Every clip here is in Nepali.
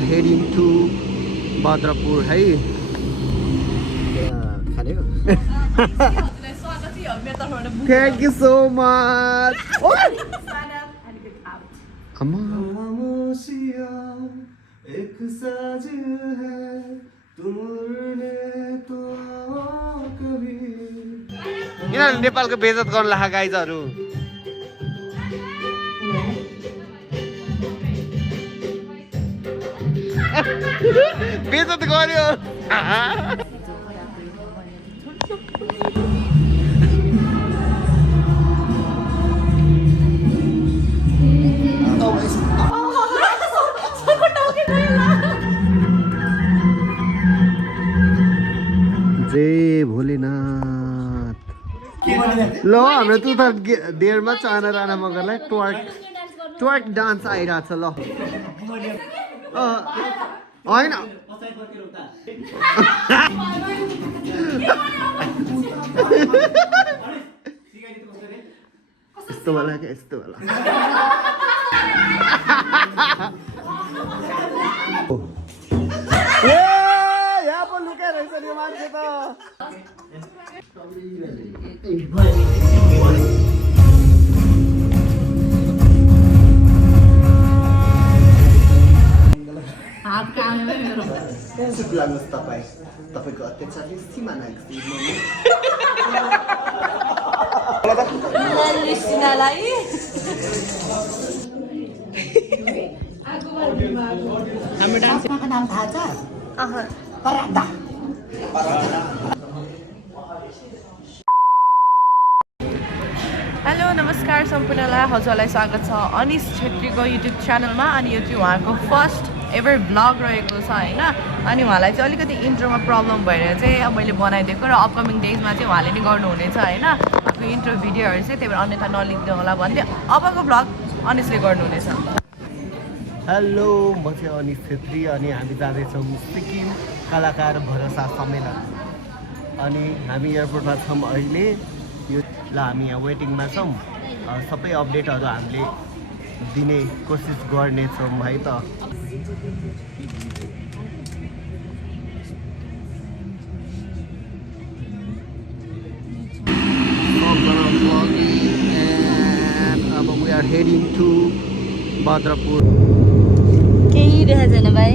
are heading to Badrapur. Hey. Thank you so much. यिनीहरूले नेपालको बेइज्जत गर्न लागा गाइजहरु बेइज्जत गर्यो जय भोलेनाथ ल हाम्रो तु त डेढमा चाना राना मगरलाई ट्वर्क डान्स आइरहेछ ल हैन यस्तो वाला क्या यस्तो वाला यहाँ पो लुकेर रहेछ नि मान्छे त सुट लाग्नुहोस् तपाईँ तपाईँको अत्याचारले सीमा नाम थाहा छ पराठा हेलो नमस्कार सम्पूर्णलाई हजुरलाई स्वागत छ अनिस छेत्रीको युट्युब च्यानलमा अनि यो चाहिँ उहाँको फर्स्ट एभर भ्लग रहेको छ हैन अनि उहाँलाई चाहिँ अलिकति इन्ट्रोमा प्रब्लम भएर चाहिँ मैले बनाइदिएको र अपकमिङ डेजमा चाहिँ उहाँले नि गर्नुहुनेछ हैन उहाँको इन्ट्रो भिडियोहरू चाहिँ त्यही भएर अन्यथा नलिख्नु होला भन्दै अबको भ्लग अनिसले गर्नुहुनेछ। हेलो म चाहिँ अनिस छेत्री अनि हामी जाँदैछौँ सिक्किम कलाकार भरोसा सम्मेलन अनि हामी एयरपोर्टमा छौँ अहिले यो ल हामी यहाँ वेटिङमा छौँ सबै अपडेटहरू हामीले दिने कोसिस गर्नेछौँ है त अब we are heading to Badrapur. केही देखा छैन भाइ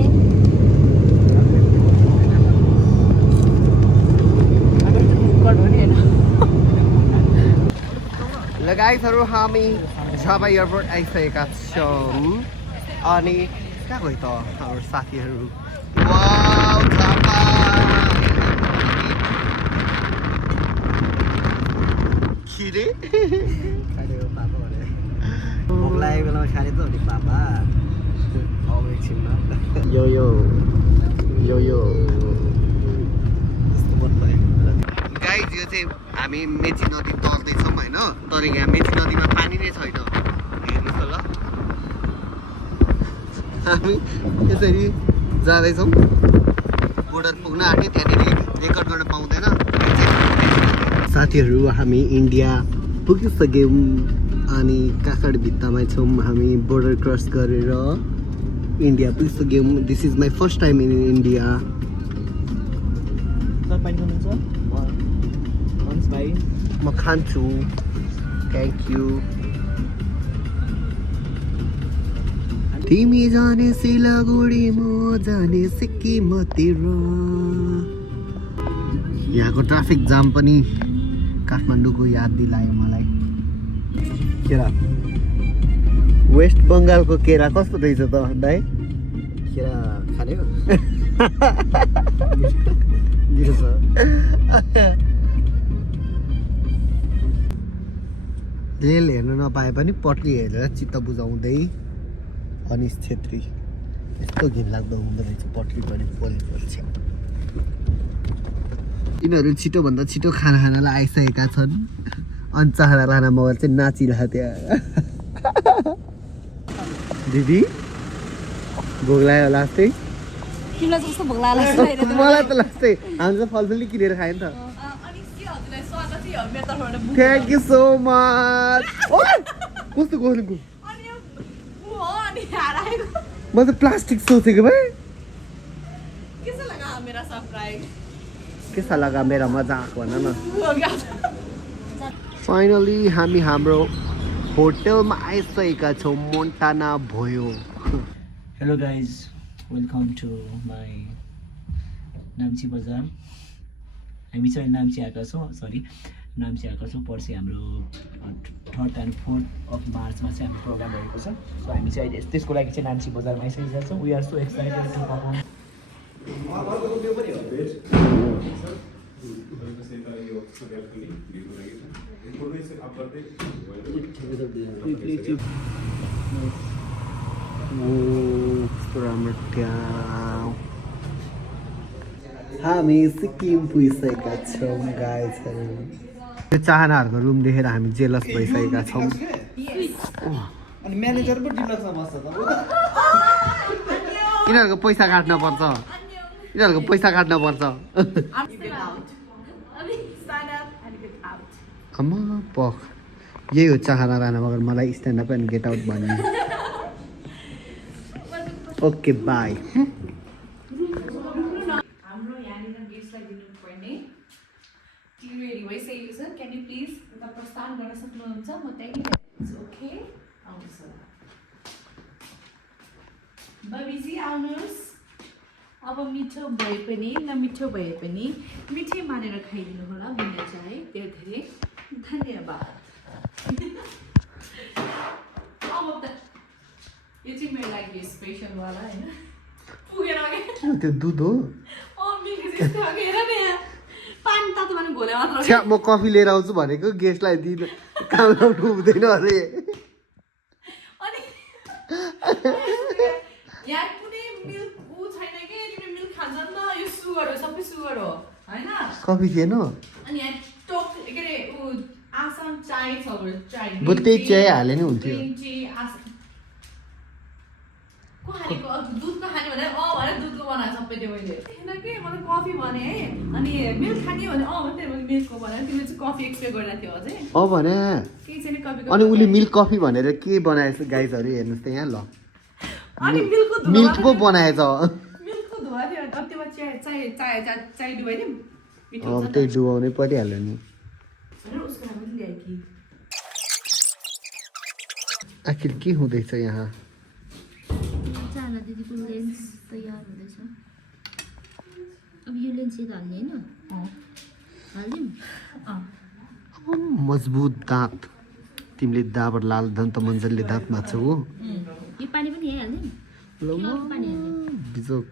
गाइजहरु हामी झापा एयरपोर्ट आइसकेका छौँ अनि कहाँ गयो त हाम्रो साथीहरू वाउ झापा खिरे खाने हो पापा भने भोक लागेको बेलामा खाने त हो नि पापा अब एकछिनमा यो गाइज यो चाहिँ हामी मेची नदी तर्दैछौँ होइन तर यहाँ मेची नदीमा पानी नै छैन हेर्नुहोस् त ल हामी यसरी जाँदैछौँ बोर्डर पुग्न आँट्यो त्यहाँनिर रेकर्ड गर्न पाउँदैन साथीहरू हामी इन्डिया पुगिसक्यौँ अनि काखड भित्तामा छौँ हामी बोर्डर क्रस गरेर इन्डिया पुगिसक्यौँ this is my first time in India म खान्छु थ्याङ्क यू तिमी जाने सिलगढी म जाने सिक्किमतिर यहाँको ट्राफिक जाम पनि काठमाडौँको याद दिलायो मलाई केरा वेस्ट बङ्गालको केरा कस्तो रहेछ त दाइ केरा खाने हो रेल हेर्न नपाए पनि पट्टी हेरेर चित्त बुझाउँदै अनिस छेत्री यस्तो घिनलाग्दो हुँदो रहेछ पट्टी पनि पोलेपछि यिनीहरू छिटोभन्दा छिटो खाना खानालाई आइसकेका छन् अनि चाहना लाना मगर चाहिँ नाचिरहेको त्यहाँ दिदी भोक लाग्यो होला जस्तै तिमीलाई कस्तो भोक लाग्ला मलाई त लाग्छ हामी चाहिँ फलफुली किनेर खायो नि त थ्याङ्क यू सो मच कस्तो गर्नुको म त प्लास्टिक सोचेको भए कैसा लगा मेरा सरप्राइज के लगा मेरा मजाक भन न फाइनली हामी हाम्रो होटलमा आइसकेका छौँ मोन्टाना भयो Hello guys, welcome to my Namchi बजार हामी चाहिँ नाम्ची आएका छौँ नाम्ची आएका छौँ पर्सि हाम्रो 3rd and 4th of मार्चमा चाहिँ हाम्रो प्रोग्राम भएको छ सो हामी चाहिँ अहिले त्यसको लागि चाहिँ नाम्ची बजारमा आइसकेका छौँ we are so excited to perform हामी सिक्किम पुगिसकेका छौँ गाइजहरू यो चाहनाहरूको रुम देखेर हामी जेलस भइसकेका छौँ अनि म्यानेजर पो डिलक्समा बस्छ त यिनीहरूको पैसा काट्न पर्छ अम्मा पख यही हो चाहना राणा मगर मलाई stand up and get out भन्ने ओके बाई हाम्रो यहाँनिर गेस्टलाई दिनुपर्ने टी रेडी भइसकेको छ क्यान यू प्लिज यता प्रस्थान गर्न सक्नुहुन्छ म त्यही ओके आउनुहोस् बबिजी आउनुहोस् अब मिठो भए पनि नमिठो भए पनि मिठै मानेर खाइदिनु होला भन्ने चाहिँ धेरै धेरै धन्यवाद अब त यो चाहिँ मेरो लागि स्पेसलवाला होइन पुगेर त्यो दुध हो पानी तातो पानी घोले मात्र छ्या म कफी लिएर आउँछु भनेको गेस्टलाई दिन काम लाउनु हुँदैन अरे अनि यहाँ कुनै मिल्क ऊ छैन कि तिमीले मिल्क खान्छ नि त यो सुगर हो सबै सुगर हो होइन कफी थिएन अनि यहाँ टोक के अरे ऊ आसाम चाय छ चाय बरु त्यही चिया हाले नि हुन्थ्यो ग्रिन टी आसाम को हालेको दुधको खाने भने भने दुधको बनाएको सबै त्यो मैले थिएन कि मलाई कफी भने है अनि मिल्क खाने भने भने मैले मिल्कको बनाएँ तिमीले चाहिँ कफी एक्सपेक्ट गरिरहेको थियो अझै भने केही छैन कफीको अनि उसले मिल्क कफी भनेर के बनाएछ गाइजहरू हेर्नुहोस् त यहाँ ल अनि मिल्कको धुवा मिल्क पो बनाएछ मिल्कको धुवा थियो कतिमा चाय डुबाइदिउँ मिठो हुन्छ त्यही डुबाउनै परिहाल्यो नि भनेर उसको लागि ल्याएँ कि आखिर के हुँदैछ यहाँ चाहना दिदीको लेन्स तयार हुँदैछ अब यो लेन्स यता हाल्ने होइन हालिदिउँ मजबुत दाँत तिमीले दाबर लाल दन्त मन्जनले दाँत माछौ हो यो पानी पनि यहीँ हालिदिउँ ल पानी हाल्ने बिजोक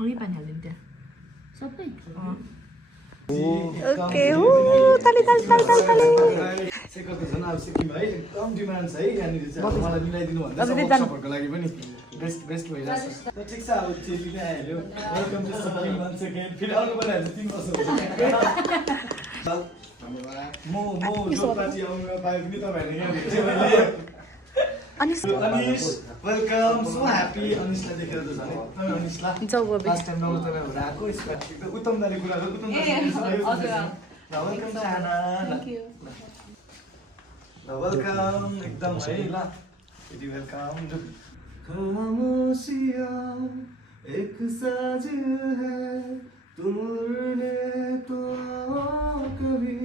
अनि पानी हालिदिउँ त्यहाँ सबै ओके सेकको झन् अब सिक्किम है एकदम डिमान्ड छ है यहाँनिर चाहिँ अब मलाई मिलाइदिनु भन्दा वर्कसपहरूको लागि पनि बेस्ट भइरहेछ त ठिक छ अब चेली नै आइहाल्यो वेलकम टु सिक्किम भन्छ के फेरि आउनु परिहाल्छ 3 वर्ष म जोपाटी आउनु पाए पनि तपाईँहरूले यहाँ भेट्यो मैले अनिस वेलकम सो ह्याप्पी अनिसलाई देखेर त झन् एकदमै अनिसलाई लास्ट टाइम नौ तपाईँ भएर आएको यसमा एकदम उत्तम दाले कुराहरू उत्तम वेलकम चाहना थ्याङ्क यू वेलकम एकदम है ल यति वेलकम खामोशियाँ एक साज है तुम उड़ने तो आओ कभी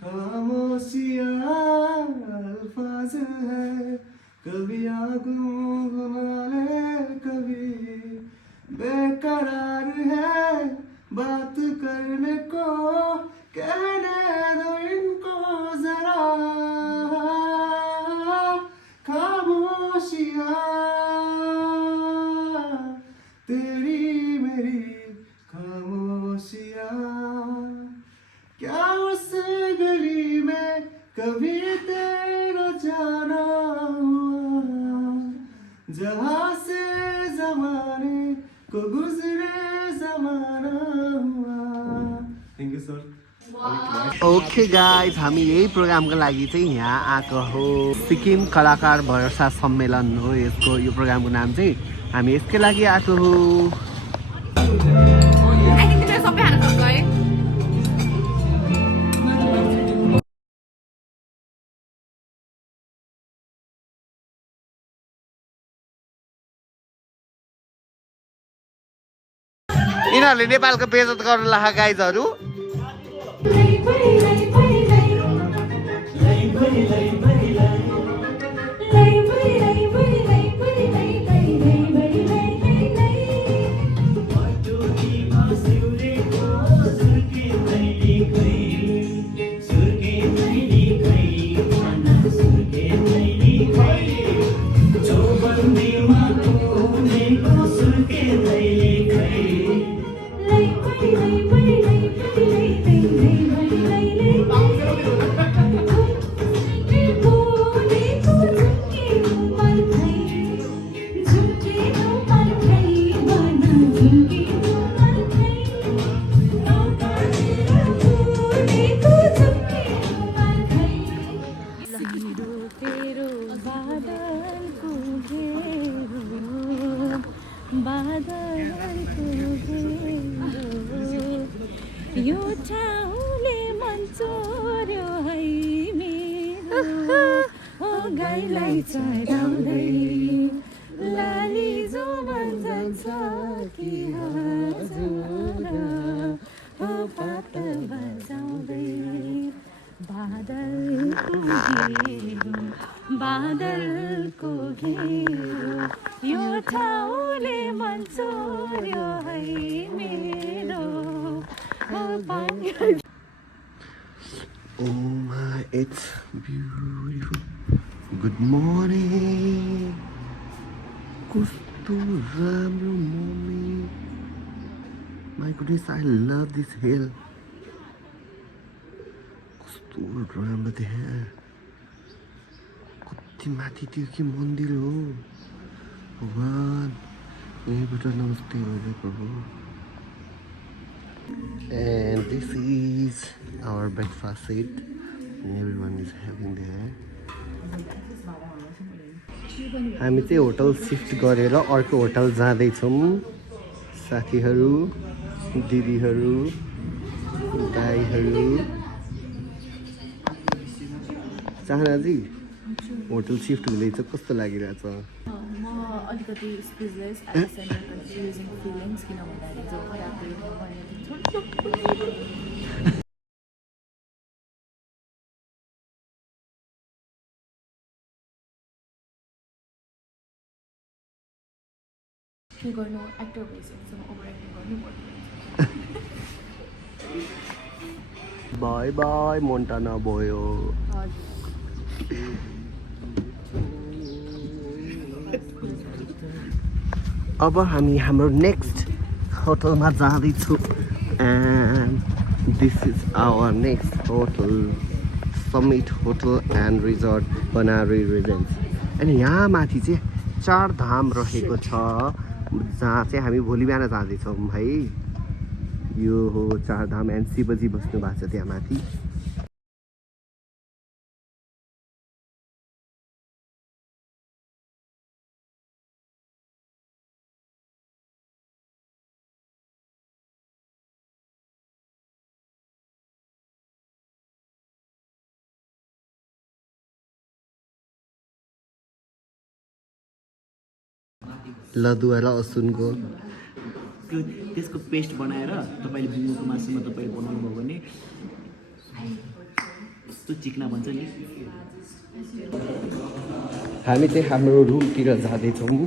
खामोशियाँ अल्फाज है कभी आगू घुमा ले कभी बेकरार है बात करने को कहने दो इनको जरा खामोशियाँ तेरी मेरी खामोशियाँ क्या उस गली में कभी तेरा जाना हुआ जहाँ से जमाने को गुजरे जमाना हुआ thank you sir okay guys हामी यही प्रोग्रामको लागि चाहिँ यहाँ आएको हो सिक्किम कलाकार भरोसा सम्मेलन हो यसको यो प्रोग्रामको नाम चाहिँ हामी यसकै लागि आएको हो यिनीहरूले नेपालको बेइज्जत गर्न लागा गाइजहरू यो ठाउँले मन चोर्यो है मेरो ओ गाईलाई चढाउँदै लाली जो भन्छ कि हजुर ओ पात बजाउँदै बादलको घेरो यो ठाउँले मन चोर्यो है मेरो Oh my, it's beautiful. Good morning. Kusto राम्रो morning. My goodness, I love this hill. कस्तो राम्रो देखा कति माथि त्यो के मन्दिर हो भगवान यहीँबाट नमस्ते गरेको हो And this is our breakfast seat and everyone is having there. हामी चाहिँ होटल सिफ्ट गरेर अर्को होटल जाँदैछौँ साथीहरू दिदीहरू दाइहरू चाहनाजी होटल सिफ्ट हुँदैछ कस्तो लागिरहेछ म अलिकति स्पिचलेस एन्ड कन्फ्युजिङ फिलिङ्स किन भन्दाखेरि जो के गर्नु एक्टर भइसकेपछि ओभर एक्टिङ गर्नु पर्दैन बाई बाई मोन्टाना भयो अब हामी हाम्रो नेक्स्ट होटलमा जाँदैछौँ and this is our next hotel summit hotel and resort Banarasi regency अनि यहाँ माथि चाहिँ 4 धाम रहेको छ जहाँ चाहिँ हामी भोलि बिहान जाँदैछौँ है यो हो 4 धाम एन्ड शिवजी बस्नु भएको छ त्यहाँ माथि लदुवा र असुनको त्यो त्यसको पेस्ट बनाएर तपाईँले बुङ्गुको मासुमा तपाईँले बनाउनु भयो भने यस्तो चिक्ना बन्छ नि हामी चाहिँ हाम्रो रुमतिर जाँदैछौँ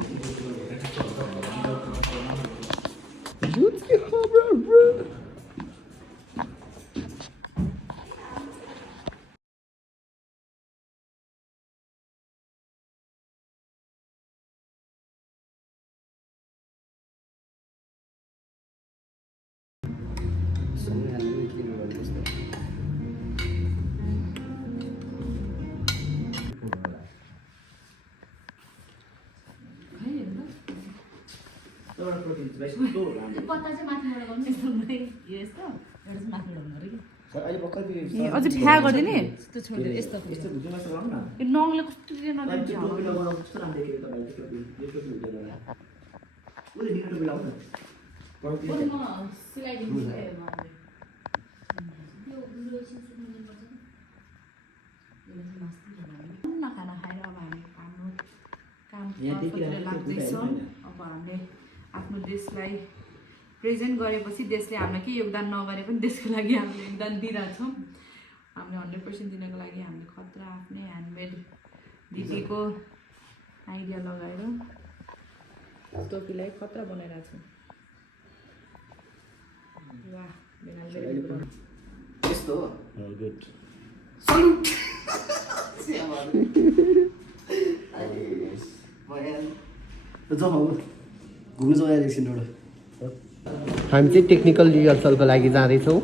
पत्ता चाहिँ माथिबाट गर्नु यस्तो यस्तो एउटा चाहिँ माथिबाट हुनु अरे कि अझै फ्या गरिदिने यस्तो छोडेर यस्तो यो नङले कस्तो खाना खाएर अब हामी हाम्रो काम लाग्दैछौँ अब हामीले आफ्नो देशलाई प्रेजेन्ट गरेपछि देशले हामीलाई केही योगदान नगरे पनि त्यसको लागि हामीले योगदान दिइरहेछौँ। हामीले 100% दिनको लागि हामीले खतरा आफ्नै ह्यान्डमेड दिदीको आइडिया लगाएर टोपीलाई खतरा बनाइरहेको छौँ। वाह यस्तो हो गुड घुम्नु जाउँ एकछिन एउटा हामी चाहिँ टेक्निकल रिहर्सलको लागि जाँदैछौँ।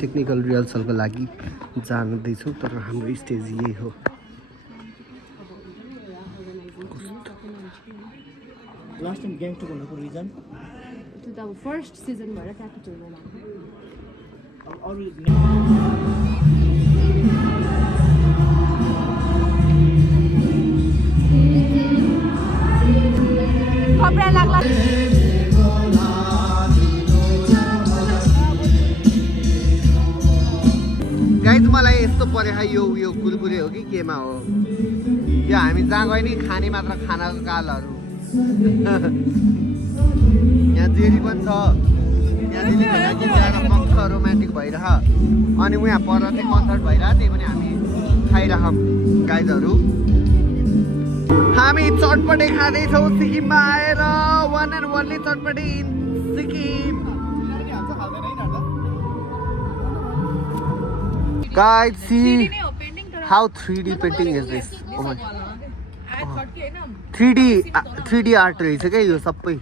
टेक्निकल रिहर्सलको लागि जाँदैछौँ तर हाम्रो स्टेज यही हो। लास्ट टाइम ग्याङटोक हुनुको रिजन त्यो त अब फर्स्ट सिजन भएर क्यापिटलमा भएको। अरू कपडा लाग्ला गाइज मलाई यस्तो परे यो कुरकुरे हो कि केमा हो यो हामी जहाँ गयो नि खाने मात्र खानाको कालहरू यहाँ जेरी पनि छ यहाँ मक्ख रोमान्टिक भइरह अनि उहाँ पर चाहिँ कन्सर्ट भइरह त्यही पनि हामी खाइरहँ गाइजहरू। हामी चटपटे खाँदैछौँ सिक्किममा आएर one and only chatpate in Sikkim. Guys, see how 3D painting is this? Oh my. 3D art रहेछ क्या यो सबै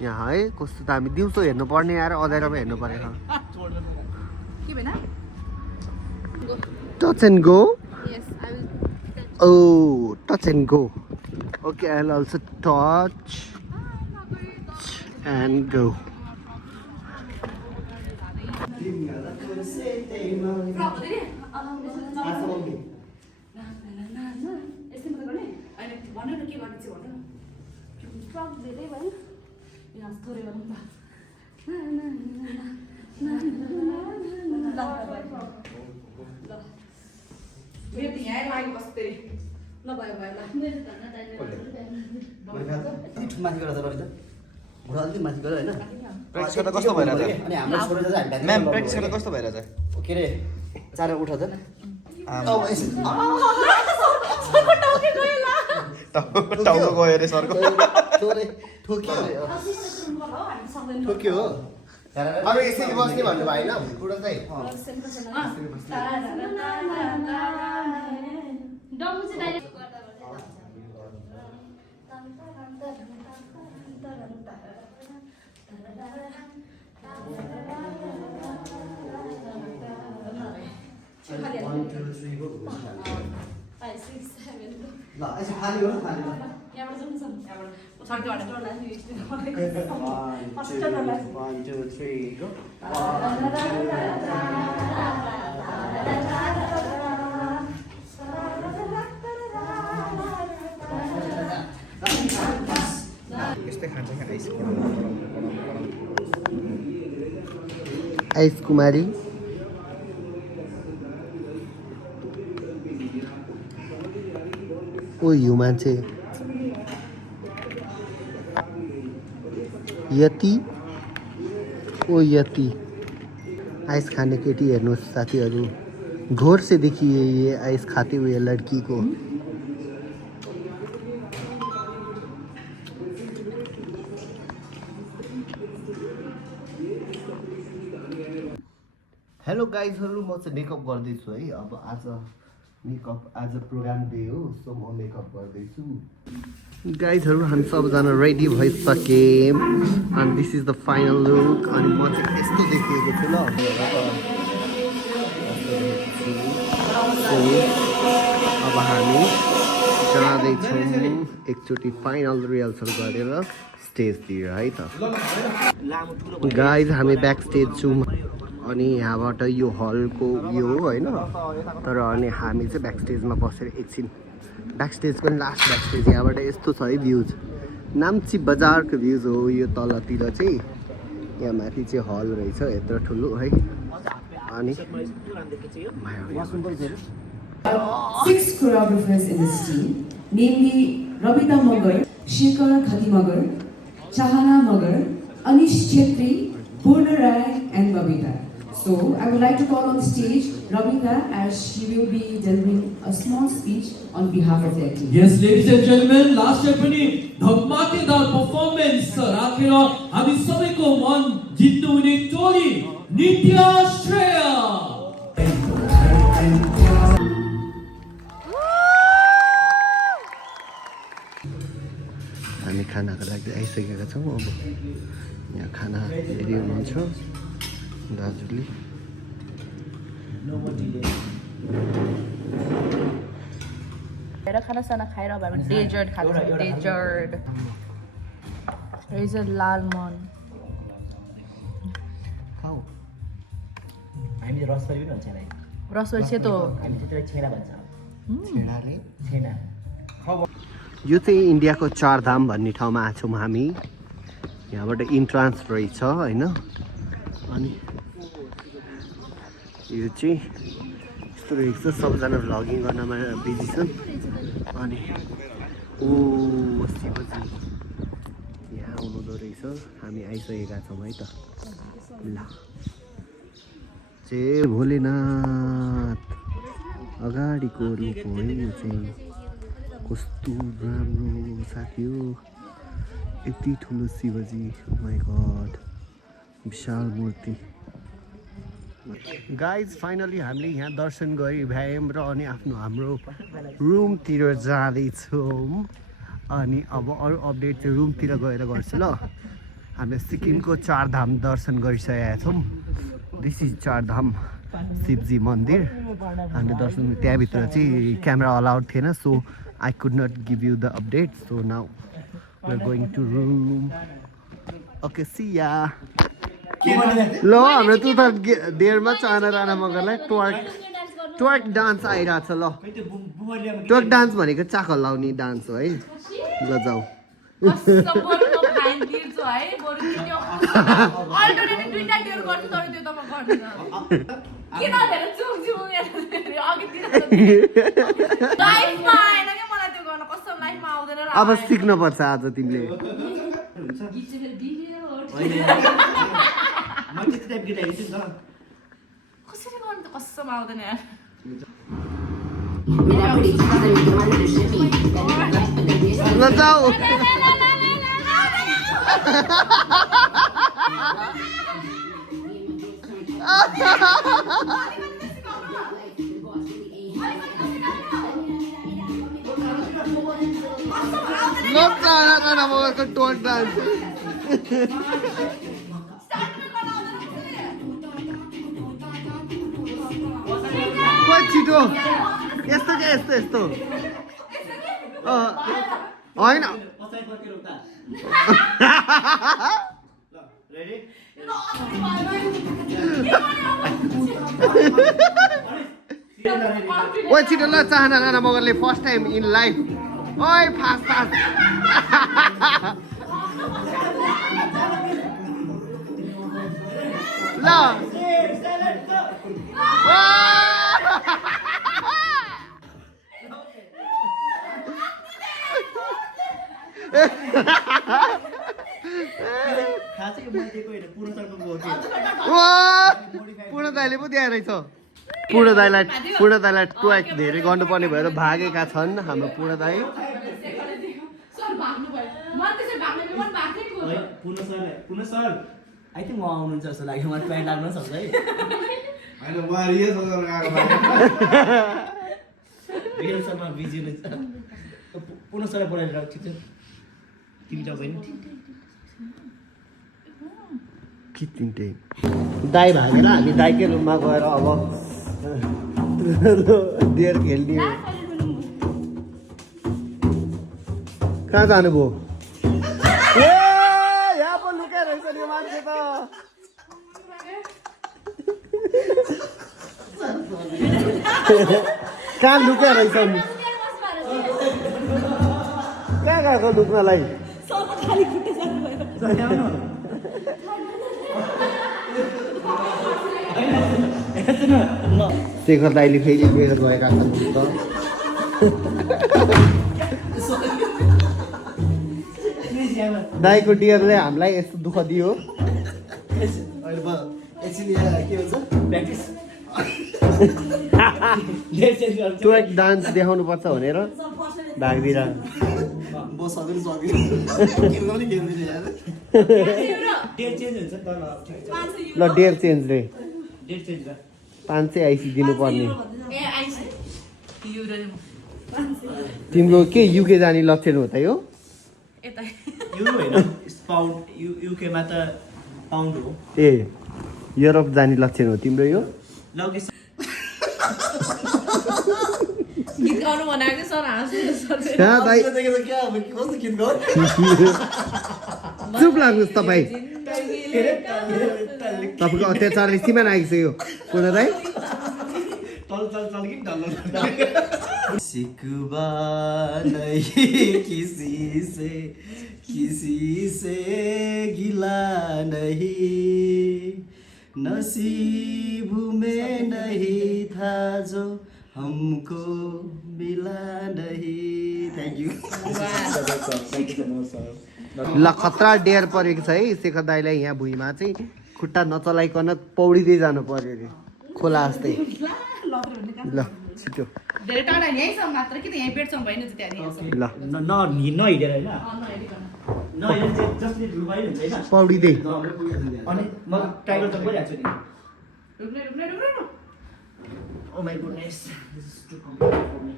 यहाँ है। कस्तो त हामी दिउँसो हेर्नु पर्ने आएर अँध्यारोमा हेर्नु परेन। Touch and go. Yes, I will touch. Oh, touch and go. Okay, I'll also touch and go. Practice गर्दा कस्तो भइरहेछ म्याम प्र्याक्टिस गर्दा कस्तो भइरहेछ के अरे चार उठ त टाउको गयो अरे सरको ठोक्यो हो अब यसरी बस्ने भन्नु भएन तुरन्तै डम्बु चाहिँ डाइरेक्ट ल यसो खाली हो खाली हो One, two, three, go. यस्तै खान्छ क्या आइस कुमारी ओ यो मान्छे यति ओ यति आइस खाने केटी हेर्नुहोस् साथीहरू घोर से देखिए ये आइस खाते हुए लड़की को हेलो गाइजहरू म चाहिँ मेकअप गर्दैछु है अब आज मेकअप आज प्रोग्राम डे हो सो म मेकअप गर्दैछु गाइजहरू हामी सबजना रेडी भइसक्यौँ अनि this is the final look अनि म चाहिँ यस्तो देखिएको छु ल अब हामी जाँदैछौँ एकचोटि फाइनल रिहर्सल गरेर स्टेजतिर है त गाइज हामी ब्याक स्टेज छौँ अनि यहाँबाट यो हलको यो हो होइन तर अनि हामी चाहिँ ब्याक स्टेजमा बसेर एकछिन ब्याक स्टेज पनि लास्ट ब्याक स्टेज यहाँबाट यस्तो छ है भ्युज नाम्ची बजारको भ्युज हो यो तलतिर चाहिँ यहाँ माथि चाहिँ हल रहेछ यत्रो ठुलो है अनि 6 choreographers in this team, namely Rabita Magar, Shekhar Khatimagar, Chahana Magar, Anish Chetri, Purna Rai, and Babita. So I would like to call on stage Rabita as she will be delivering a small speech on behalf of their team. Yes, ladies and gentlemen, last year पनि धमाकेदार परफॉर्मेंस राखेर हामी सबैको मन जित्नु हुने टोली नित्य श्रेया। हामी खानाको लागि आइसकेका छौँ। अब यहाँ खाना रेडी हुनुहुन्छ दाजुले। खानासाना खाएर अब हामी डेजर्ट खान्छौँ। डेजर्ट रेजर लालमोहन खाऊ हामीले रसबरी पनि भन्छ यसलाई। रसबरी सेतो हामी त्यसलाई छेना भन्छ। छेडाले छेना यो चाहिँ इन्डियाको चारधाम भन्ने ठाउँमा आएको छौँ हामी। यहाँबाट इन्ट्रान्स रहेछ होइन। अनि यो चाहिँ यस्तो रहेछ, सबैजना भ्लगिङ गर्नमा बिजी छन्। अनि ओ शिवजी यहाँ आउनुहुँदो रहेछ। हामी आइसकेका छौँ है त। ल जय भोलेनाथ अगाडिको रूप हो है यो चाहिँ। कस्तो राम्रो साथी हो, यति ठुलो शिवजी, माई गॉड, विशाल मूर्ति। गाइज फाइनली हामीले यहाँ दर्शन गरी भ्यायौँ र अनि हाम्रो रुमतिर जाँदैछौँ। अनि अब अरू अपडेट चाहिँ रुमतिर गएर गर्छु ल। हामीले सिक्किमको चारधाम दर्शन गरिसकेका छौँ। दिस इज चारधाम शिवजी मन्दिर। हामीले दर्शन त्यहाँभित्र चाहिँ क्यामेरा अलाउड थिएन, so I could not give you the update. So now we're going to room. Okay, see ya. Lo, हाम्रो त देरमा चाना राना मगरलाई ट्वर्क डान्स आइरहेको छ। ल ट्वर्क डान्स भनेको चाक हल्लाउने डान्स हो है। ल जाऊ। अब सिक्नु पर्छ आज तिमीले। ल जाऊ। Love Chana Chana Mogarko twerk dance. What छिटो यस्तो के यस्तो यस्तो होइन ओ छिटो ल चाहना राणा मगरले फर्स्ट टाइम इन लाइफ। ओइ फास्ट फास्ट ल पूर्ण दाइले पो दिएर रहेछ। पूर्ण दाइलाई ट्वेक धेरै गर्नुपर्ने भएर भागेका छन् हाम्रो पूर्ण दाइ। पुनः सर आई थिङ्क म आउनुहुन्छ जस्तो लाग्यो। मलाई प्यान्ट लाग्न सक्छ है। रिहर्सलमा बिजी हुनुहुन्छ। पुनः सर बोलाएर ठिक छ तिमी जाऊ बहिनी। के तिनटै दाइ भागेर हामी दाइकै रुममा गएर अब डेयर खेल्ने हो। कहाँ जानुभयो? ए यहाँ पो लुकेर रहेछ नि मान्छे त। कहाँ लुकेर रहेछ नि? कहाँ गएको लुक्नलाई? शेखर दाइले फेरि बेहोर भइरहेको छ दाइको डियरले हामीलाई यस्तो दुःख दियो अहिले म एकछिन यहाँ के भन्छ प्र्याक्टिस त्यो एक डान्स देखाउनु पर्छ भनेर भाग्दिरा म सक्दिनँ ल डेयर चेन्ज रे 500 आइसी दिनुपर्ने तिम्रो के युके जाने लक्षण हो त यो युरो होइन पाउन्ड युकेमा त पाउन्ड हो ए युरोप जाने लक्षण हो तिम्रो यो लगे गीत गाउनु बनाएको सर हाँस्नु सर कहाँ दाइ क्या अब कस्तो गीत गाउँ चुप लाग्नुहोस् तपाईँ तपाईँको अत्याचारले सीमा आइसक्यो पुनः दाइ सिकवा नहीं किसी से गिला नहीं नसीब में नहीं था जो हमको मिला नहीं थैंक यू ल खतरा डेयर परेको छ है शेखर दाइलाई यहाँ भुइँमा चाहिँ खुट्टा नचलाइकन पौडिँदै जानु पर्यो अरे खोला जस्तै ल छिटो धेरै टाढा यहीँसम्म मात्र कि त यहीँ पेटसम्म भएन त्यहाँदेखि ल नहिँडेर होइन नहिँडेर जसले ढुल भइरहन्छ होइन पौडिँदै अनि म टाइगर त गइरहेको छु नि रुक्ने oh my goodness this is too complicated for me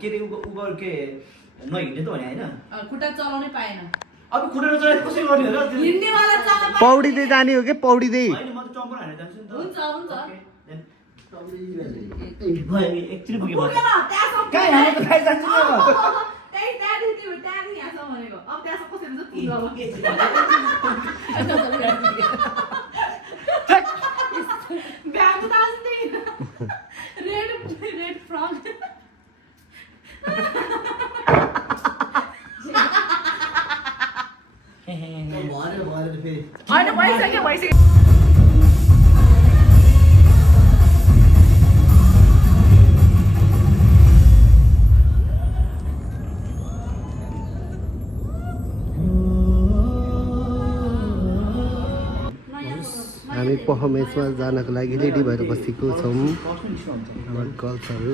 के अरे उबर के नहिँड्ने त भने होइन खुट्टा चलाउनै पाएन अब खुट्टा चलाएर कसरी गर्ने हो र हिँड्नेवाला चला पौडिँदै जाने हो कि पौडिँदै होइन म त टम्पर हानेर जान्छु नि त हुन्छ भयो नि एकचोटि पुगेँ म त त्यहाँसम्म कहाँ हानेको खाइ जान्छु नि अब त्यहाँदेखि यहाँसम्म भनेको अब त्यहाँसम्म कसरी हुन्छ ब्याग त आउँदैन रेड फ्रक भएर फेरि होइन भइसक्यो हामी पर्फर्मेन्समा जानको लागि रेडी भएर बसेको छौँ हाम्रो गर्ल्सहरू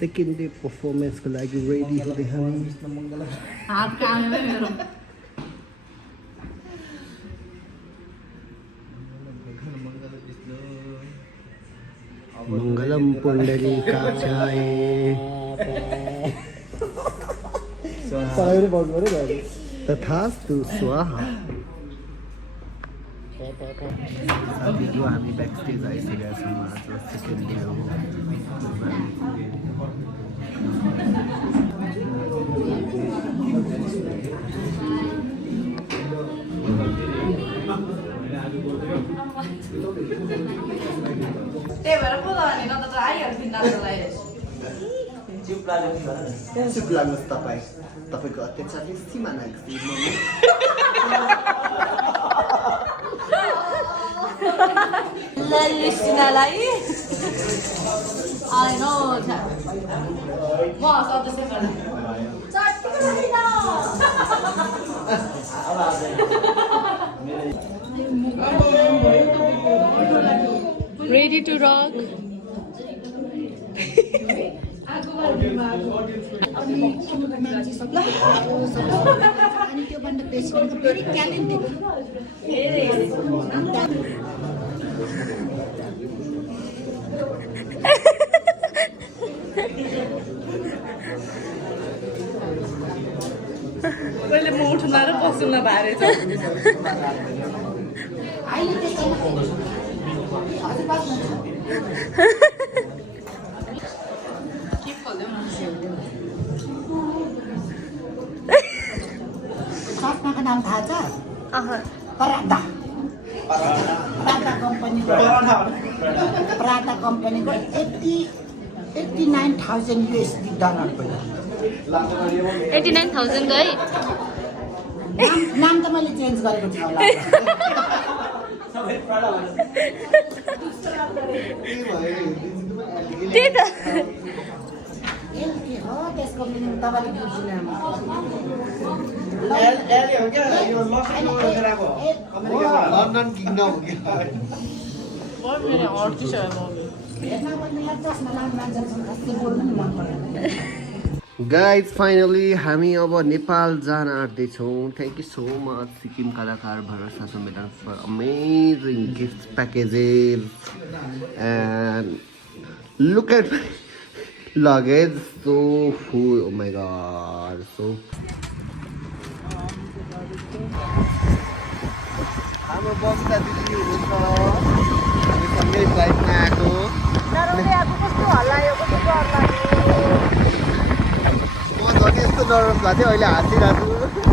सेकेन्ड डे पर्फर्मेन्सको लागि रेडी हुँदै हामी हात कामेमा मेरो मङ्गलम पुण्डलीकाक्षाय तथास्तु स्वाहा साथीहरू हामी ब्याक स्टेज आइसकेका छौँ आज सेकेन्ड डे हो त्यही भएर पो त अनि न त आइहाल्थ्यो नाच्नलाई जिउ प्लाजो नि भन न चुप लाग्नुहोस् तपाईँ तपाईँको अत्याचारले सीमा नाग्छ लिस्टिनालाई I know म सदस्य Ready to rock? अनि त्यो भन्दा बेसी भेरी ट्यालेन्टेड मैले म उठ्न र बस्न भारे छ अहिले त्यसैमा हजुर बस्नु के खोल्दै चस्माको नाम थाहा छ पराटा पराटा कम्पनीको $89,000 डलर पनि 89,000 है नाम त मैले चेन्ज गरेको छु होला त्यही त के हो त्यसको मिनिङ तपाईँले बुझ्दिनँ लन्डन किङडम हो क्या गाइज फाइनली हामी अब नेपाल जान आँट्दैछौँ thank you so much Sikkim Kalakar Bharosa Sammelan for amazing gift packages and look at luggage so full oh my god so हाम्रो बस्दा दिदी हुनुहुन्छ हामी सँगै फ्लाइटमा आएको म झन् यस्तो नर्भस भएको थियो अहिले हाँसिरहेको छु